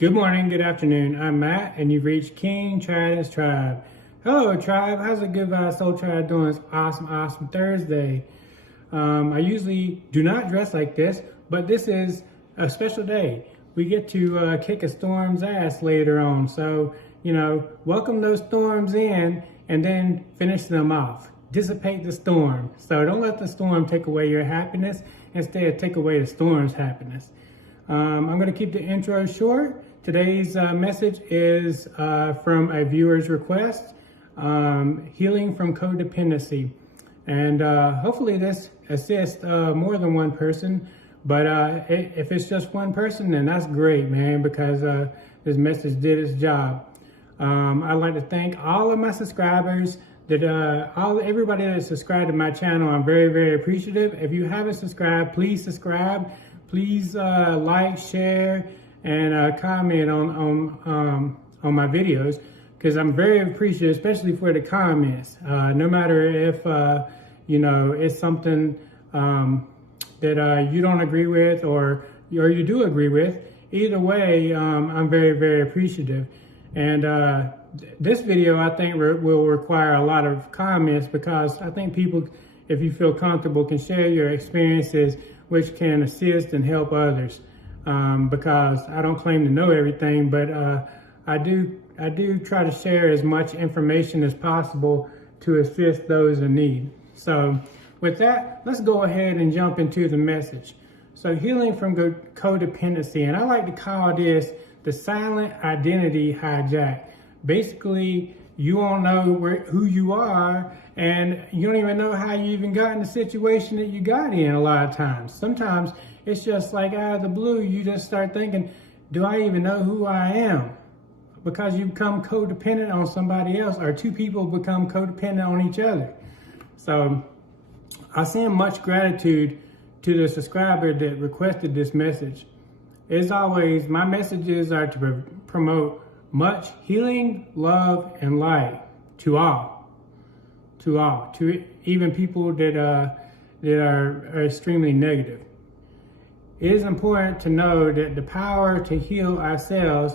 Good morning, good afternoon. I'm Matt, and you've reached King Tridents Tribe. Hello, Tribe. How's the Good Vibes Soul Tribe doing? It's awesome Thursday. I usually do not dress like this, but this is a special day. We get to kick a storm's ass later on. So, welcome those storms in and then finish them off. Dissipate the storm. So don't let the storm take away your happiness. Instead, take away the storm's happiness. I'm going to keep the intro short. Today's message is from a viewer's request, healing from codependency. And hopefully this assists more than one person. But if it's just one person, then that's great, man, because this message did its job. I'd like to thank all of my subscribers, everybody that subscribed to my channel. I'm very appreciative. If you haven't subscribed, please subscribe. Please like, share, and comment on my videos, because I'm very appreciative, especially for the comments. No matter if it's something that you don't agree with or you do agree with. Either way, I'm very appreciative. And this video, I think, will require a lot of comments, because I think people, if you feel comfortable, can share your experiences, which can assist and help others. Because I don't claim to know everything, but I do try to share as much information as possible to assist those in need. So with that, let's go ahead and jump into the message. So healing from codependency, and I like to call this the silent identity hijack. Basically, you won't know who you are, and you don't even know how you even got in the situation that you got in a lot of times. Sometimes it's just like out of the blue, you just start thinking, do I even know who I am? Because you become codependent on somebody else, or two people become codependent on each other. So I send much gratitude to the subscriber that requested this message. As always, my messages are to promote much healing, love, and light to all, to even people that are extremely negative. It is important to know that the power to heal ourselves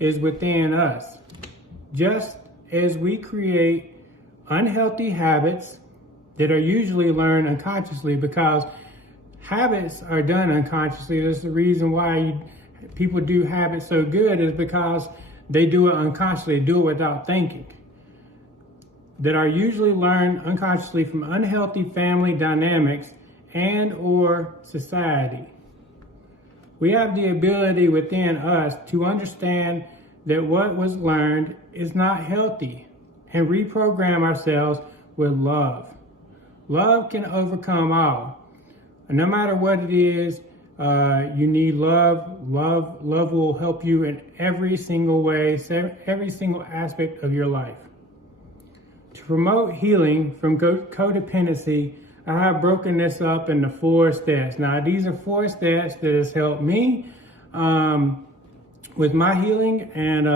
is within us. Just as we create unhealthy habits that are usually learned unconsciously, because habits are done unconsciously. That's the reason why people do habits so good, is because they do it unconsciously, do it without thinking. That are usually learned unconsciously from unhealthy family dynamics and or society. We have the ability within us to understand that what was learned is not healthy, and reprogram ourselves with love. Love can overcome all. No matter what it is, you need love. Love will help you in every single way, every single aspect of your life. To promote healing from codependency, I have broken this up into 4 steps. Now, these are 4 steps that has helped me with my healing, and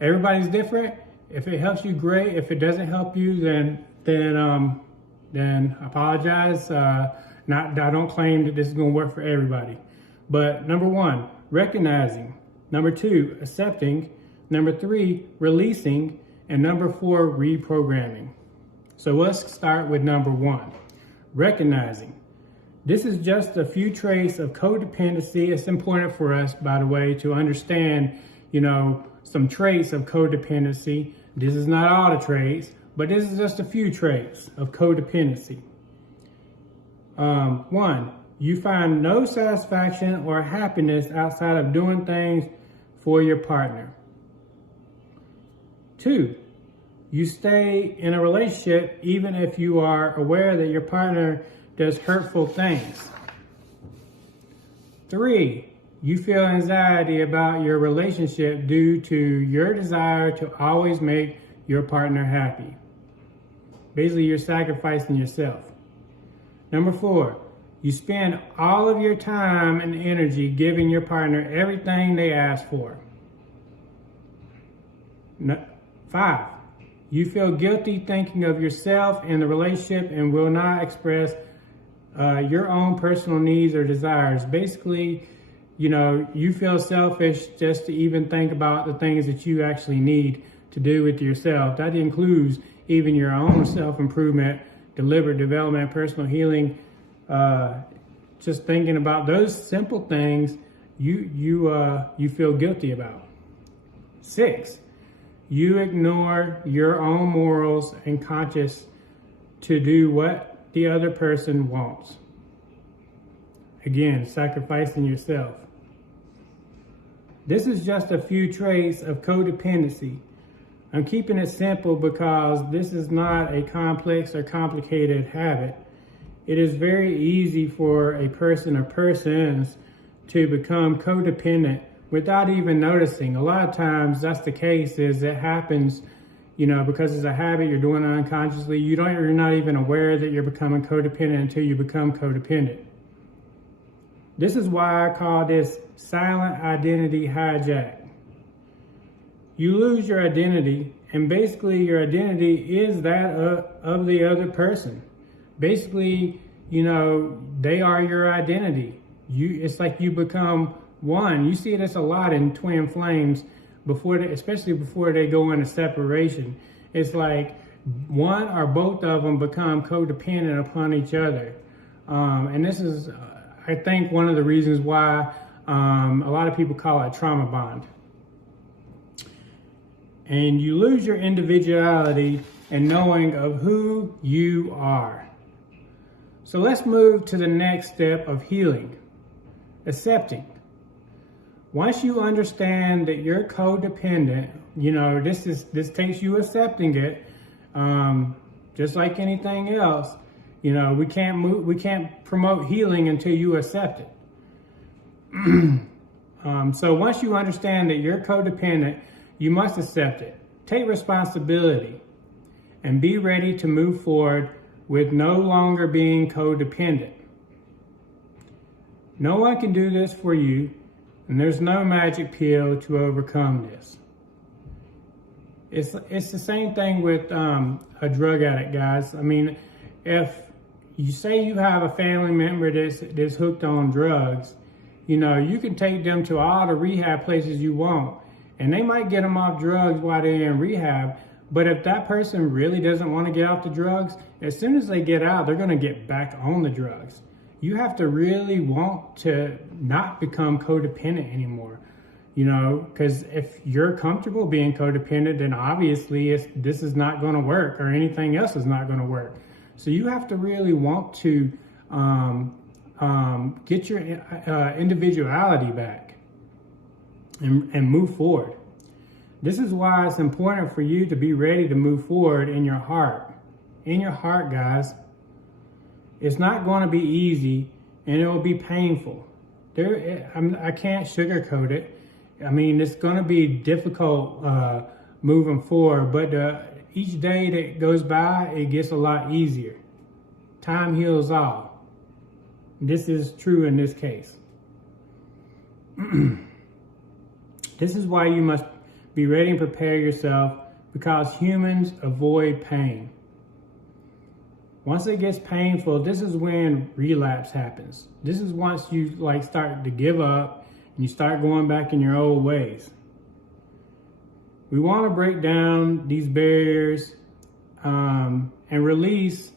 everybody's different. If it helps you, great. If it doesn't help you, then I apologize. I don't claim that this is going to work for everybody. But number 1, recognizing. Number 2, accepting. Number 3, releasing. And number 4, reprogramming. So let's start with number 1, recognizing. This is just a few traits of codependency. It's important for us, by the way, to understand, some traits of codependency. This is not all the traits, but this is just a few traits of codependency. 1, you find no satisfaction or happiness outside of doing things for your partner. 2, you stay in a relationship even if you are aware that your partner does hurtful things. 3, you feel anxiety about your relationship due to your desire to always make your partner happy. Basically, you're sacrificing yourself. Number 4, you spend all of your time and energy giving your partner everything they ask for. 5, you feel guilty thinking of yourself and the relationship and will not express your own personal needs or desires. Basically, you feel selfish just to even think about the things that you actually need to do with yourself. That includes even your own self-improvement, deliberate development, personal healing. Just thinking about those simple things you feel guilty about. 6, you ignore your own morals and conscience to do what the other person wants. Again, sacrificing yourself. This is just a few traits of codependency. I'm keeping it simple because this is not a complex or complicated habit. It is very easy for a person or persons to become codependent without even noticing. A lot of times that's the case, is it happens, because it's a habit, you're doing it unconsciously. You're not even aware that you're becoming codependent until you become codependent. This is why I call this silent identity hijack. You lose your identity, and basically your identity is that of the other person. Basically, they are your identity. It's like you become one. You see this a lot in twin flames, especially before they go into separation. It's like one or both of them become codependent upon each other. And this is, I think, one of the reasons why a lot of people call it trauma bond. And you lose your individuality and knowing of who you are. So let's move to the next step of healing, accepting. Once you understand that you're codependent, this takes you accepting it, just like anything else. We can't promote healing until you accept it. So once you understand that you're codependent, you must accept it. Take responsibility and be ready to move forward with no longer being codependent. No one can do this for you, and there's no magic pill to overcome this. It's the same thing with a drug addict, guys. I mean, if you say you have a family member that's hooked on drugs, you can take them to all the rehab places you want, and they might get them off drugs while they're in rehab. But if that person really doesn't want to get off the drugs, as soon as they get out, they're going to get back on the drugs. You have to really want to not become codependent anymore, because if you're comfortable being codependent, then obviously this is not going to work, or anything else is not going to work. So you have to really want to get your individuality back and move forward. This is why it's important for you to be ready to move forward in your heart. In your heart, guys. It's not going to be easy, and it will be painful. I can't sugarcoat it. I mean, it's going to be difficult moving forward, but each day that goes by, it gets a lot easier. Time heals all. This is true in this case. This is why you must be ready and prepare yourself, because humans avoid pain. Once it gets painful, this is when relapse happens. This is once you start to give up and you start going back in your old ways. We want to break down these barriers and release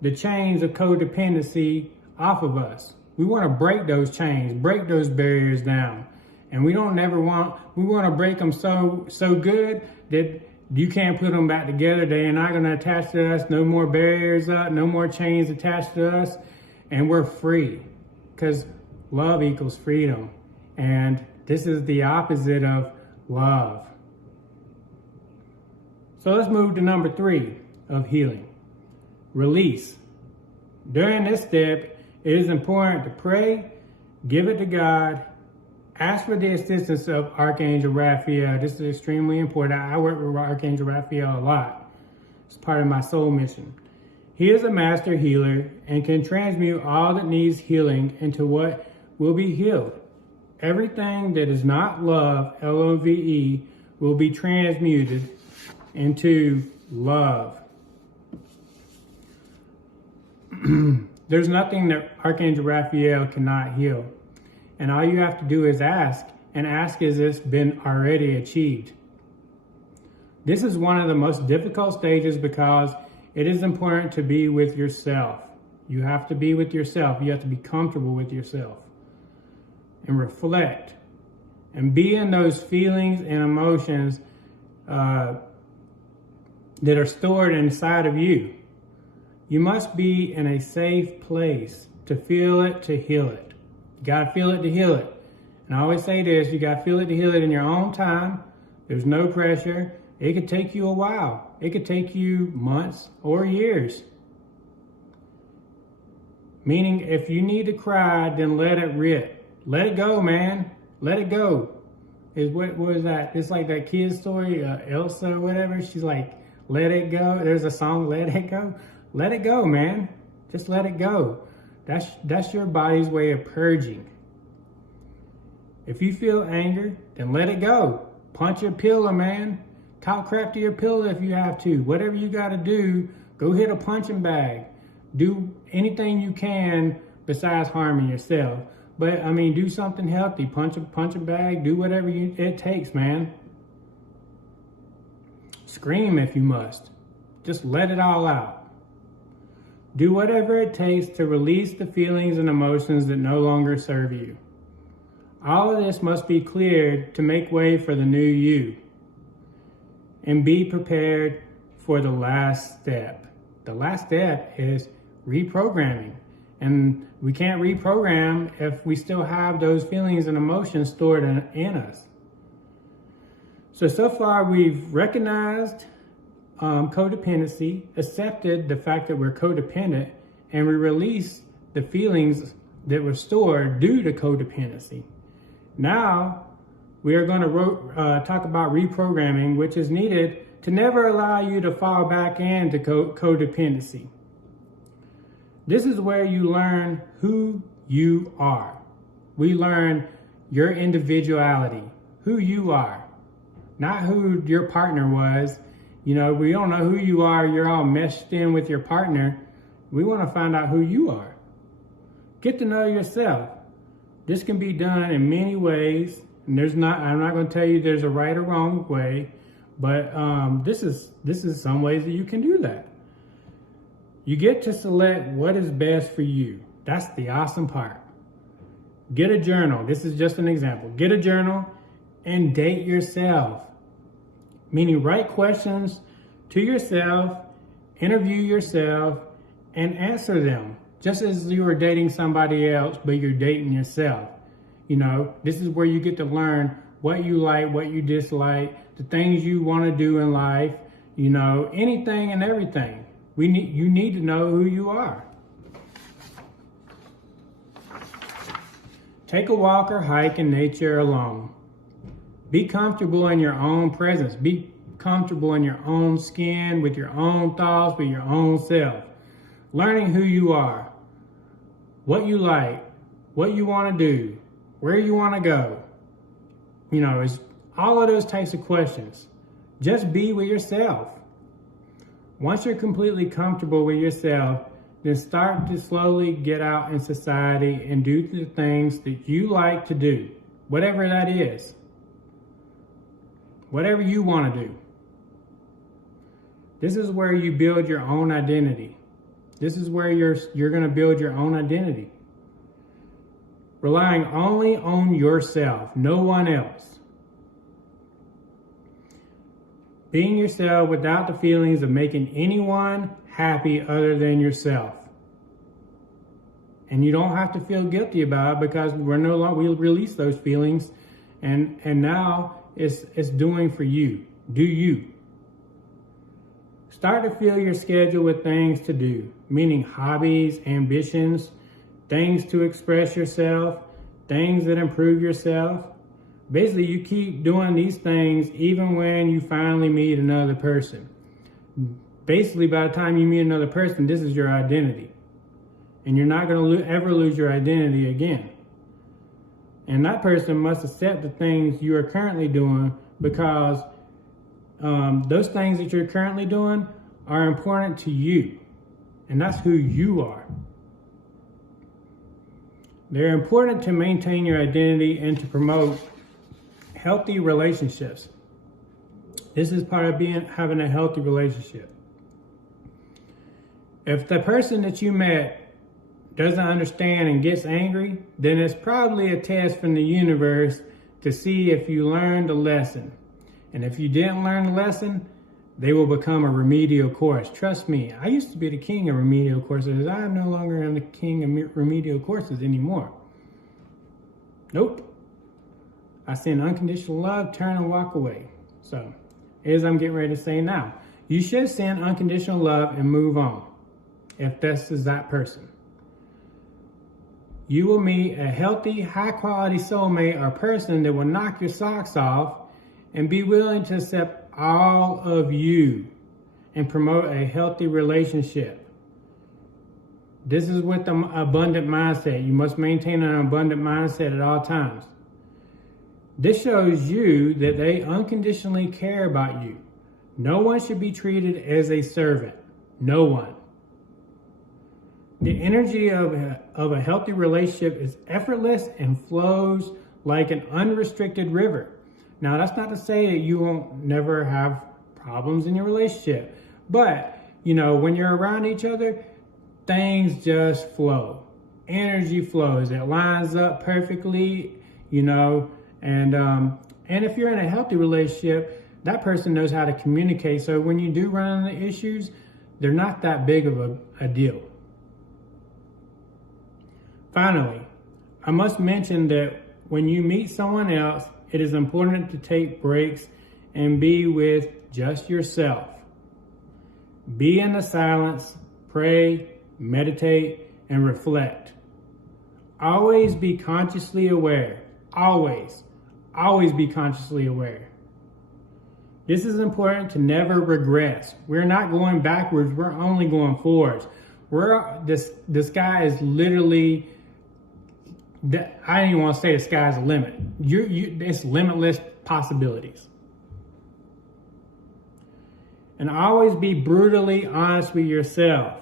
the chains of codependency off of us. We want to break those chains, break those barriers down. And we want to break them so good that you can't put them back together. They are not going to attach to us. No more barriers up, no more chains attached to us. And we're free, because love equals freedom. And this is the opposite of love. So let's move to number 3 of healing. Release. During this step, it is important to pray, give it to God, ask for the assistance of Archangel Raphael. This is extremely important. I work with Archangel Raphael a lot. It's part of my soul mission. He is a master healer and can transmute all that needs healing into what will be healed. Everything that is not love, L-O-V-E, will be transmuted into love. There's nothing that Archangel Raphael cannot heal. And all you have to do is ask, and ask, is this been already achieved? This is one of the most difficult stages because it is important to be with yourself. You have to be with yourself. You have to be comfortable with yourself and reflect and be in those feelings and emotions that are stored inside of you. You must be in a safe place to feel it, to heal it. You gotta feel it to heal it. And I always say this, you gotta feel it to heal it in your own time. There's no pressure. It could take you a while. It could take you months or years. Meaning, if you need to cry, then let it rip. Let it go, man. Let it go. What was that? It's like that kid's story, Elsa or whatever. She's like, let it go. There's a song, Let It Go. Let it go, man. Just let it go. That's your body's way of purging. If you feel anger, then let it go. Punch your pillow, man. Talk crap to your pillow if you have to. Whatever you got to do, go hit a punching bag. Do anything you can besides harming yourself. But I mean, do something healthy. Punch a bag. Do whatever it takes, man. Scream if you must. Just let it all out. Do whatever it takes to release the feelings and emotions that no longer serve you. All of this must be cleared to make way for the new you. And be prepared for the last step. The last step is reprogramming. And we can't reprogram if we still have those feelings and emotions stored in us. So far we've recognized codependency, accepted the fact that we're codependent, and we release the feelings that were stored due to codependency. Now, we are going to talk about reprogramming, which is needed to never allow you to fall back into codependency. This is where you learn who you are. We learn your individuality, who you are, not who your partner was. You know, we don't know who you are. You're all meshed in with your partner. We want to find out who you are. Get to know yourself. This can be done in many ways. And I'm not going to tell you there's a right or wrong way, but this is some ways that you can do that. You get to select what is best for you. That's the awesome part. Get a journal. This is just an example. Get a journal and date yourself. Meaning write questions to yourself, interview yourself, and answer them. Just as you were dating somebody else, but you're dating yourself. You know, this is where you get to learn what you like, what you dislike, the things you want to do in life, you know, anything and everything. You need to know who you are. Take a walk or hike in nature alone. Be comfortable in your own presence. Be comfortable in your own skin, with your own thoughts, with your own self. Learning who you are, what you like, what you want to do, where you want to go. You know, it's all of those types of questions. Just be with yourself. Once you're completely comfortable with yourself, then start to slowly get out in society and do the things that you like to do, whatever that is. Whatever you want to do. This is where you build your own identity. This is where you're going to build your own identity. Relying only on yourself, no one else. Being yourself without the feelings of making anyone happy other than yourself. And you don't have to feel guilty about it because we release those feelings, and now it's doing for you. Do you. Start to fill your schedule with things to do, meaning hobbies, ambitions, things to express yourself, things that improve yourself. Basically, you keep doing these things even when you finally meet another person. Basically, by the time you meet another person, this is your identity. And you're not going to ever lose your identity again. And that person must accept the things you are currently doing, because those things that you're currently doing are important to you. And that's who you are. They're important to maintain your identity and to promote healthy relationships. This is part of having a healthy relationship. If the person that you met doesn't understand and gets angry, then it's probably a test from the universe to see if you learned a lesson. And if you didn't learn the lesson, they will become a remedial course. Trust me, I used to be the king of remedial courses. I no longer am the king of remedial courses anymore. Nope. I send unconditional love, turn and walk away. So, as I'm getting ready to say now, you should send unconditional love and move on, if this is that person. You will meet a healthy, high-quality soulmate or person that will knock your socks off and be willing to accept all of you and promote a healthy relationship. This is with an abundant mindset. You must maintain an abundant mindset at all times. This shows you that they unconditionally care about you. No one should be treated as a servant. No one. The energy of a healthy relationship is effortless and flows like an unrestricted river. Now, that's not to say that you won't never have problems in your relationship. But, when you're around each other, things just flow. Energy flows. It lines up perfectly, and if you're in a healthy relationship, that person knows how to communicate. So when you do run into issues, they're not that big of a deal. Finally, I must mention that when you meet someone else, it is important to take breaks and be with just yourself. Be in the silence, pray, meditate, and reflect. Always be consciously aware. Always be consciously aware. This is important to never regress. We're not going backwards, we're only going forwards. The sky is literally, I don't even want to say the sky's the limit. It's limitless possibilities. And always be brutally honest with yourself.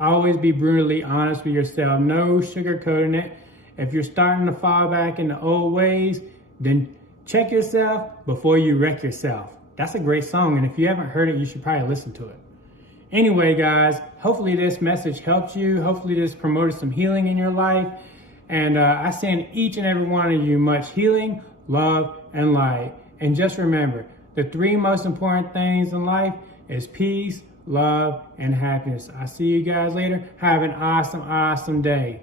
Always be brutally honest with yourself. No sugarcoating it. If you're starting to fall back into old ways, then check yourself before you wreck yourself. That's a great song, and if you haven't heard it, you should probably listen to it. Anyway, guys, hopefully this message helped you. Hopefully this promoted some healing in your life. And I send each and every one of you much healing, love, and light. And just remember, the 3 most important things in life is peace, love, and happiness. I'll see you guys later. Have an awesome, awesome day.